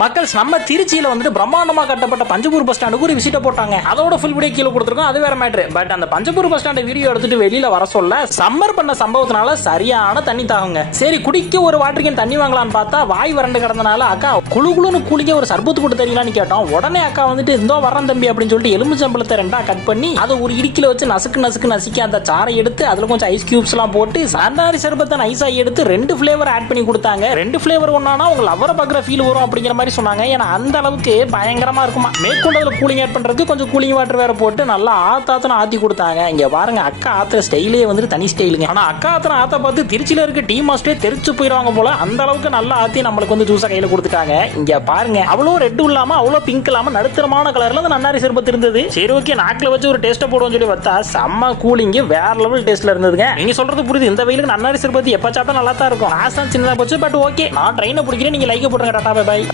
மக்கள் நம்ம திருச்சியில வந்துட்டு பிரம்மாண்டமா கட்டப்பட்ட பஞ்சபூர் பஸ் ஸ்டாண்டுக்கு ஒரு விசிட்ட போட்டாங்க. அதோட ஃபுல் வீடியோ கீழே கொடுத்துருக்கோம். அது வேற மேட்ரு பட் அந்த பஞ்சபூர் பஸ் ஸ்டாண்ட் வீடியோ எடுத்துட்டு வெளியில வர சொல்ல சம்மர் பண்ண சம்பவத்தினால சரியான தண்ணி தாகுங்க சரி குடிக்க ஒரு வாட்டர் கேன் தண்ணி வாங்கலாம்னு பார்த்தா வாய் வறண்டு கிடந்தனால அக்கா குழு குளுன்னு கூலிங்க ஒரு சர்பத்து போட்டு தெரியலான்னு கேட்டோம். உடனே அக்கா வந்துட்டு இந்தோ வரேன் தம்பி அப்படின்னு சொல்லிட்டு எலுமிச்சம்பளத்தை ரெண்டா கட் பண்ணி அதை ஒரு இடுக்கில வச்சு நசுக்கு நசுக்கு நசுக்கி அந்த சாரை எடுத்து அதுல கொஞ்சம் ஐஸ் கியூப்ஸ் எல்லாம் போட்டு சாந்தாரி சர்பத்தை நைஸா எடுத்து ரெண்டு ஃபிளேவர் ஆட் பண்ணி கொடுத்தாங்க. ரெண்டு ஃபிளேவர் ஒன்னா உங்க லவரை பாக்குற ஃபீல் வரும் அப்படிங்கிற மாதிரி சொன்னாங்க. ஏன்னா அந்த அளவுக்கு பயங்கரமாக இருக்குமா? மேற்கொண்டதில் கூலிங் ஆட் பண்ணுறதுக்கு கொஞ்சம் கூலிங் வாட்டர் வேற போட்டு நல்லா ஆத்தாத்தனை ஆற்றி கொடுத்தாங்க. இங்கே பாருங்க அக்கா ஆத்துற ஸ்டைலே வந்துட்டு தனி ஸ்டைலுங்க ஆனால் அக்கா ஆத்திர ஆத்த பார்த்து திருச்சியில் இருக்க டீ மாஸ்டே தெரிச்சு போயிடுவாங்க போல அந்த அளவுக்கு நல்லா ஆற்றி நம்மளுக்கு வந்து ஜூஸாக கையில் கொடுத்துட்டாங்க. இங்கே பாருங்க அவ்வளோ ரெட்டும் இல்லாமல் அவ்வளோ பிங்க் இல்லாமல் நடுத்தரமான கலரில் அந்த நன்னாரி சர்பத்து இருந்தது. சரி ஓகே நாக்கில் வச்சு ஒரு டேஸ்ட்டை போடுவோம்னு சொல்லி பார்த்தா செம்ம கூலிங்கு வேற லெவல் டேஸ்ட்ல இருந்ததுங்க. நீங்க சொல்றது புரியுது. இந்த வெயிலுக்கு நன்னாரி சர்பத்து எப்ப சாப்பிட்டா நல்லா தான் இருக்கும். நான் தான் சின்னதா போச்சு பட் ஓகே நான் ட்ரெயினை பிடிக்கிறேன். நீங்க லைக் போட்டுருங்க டாடா பை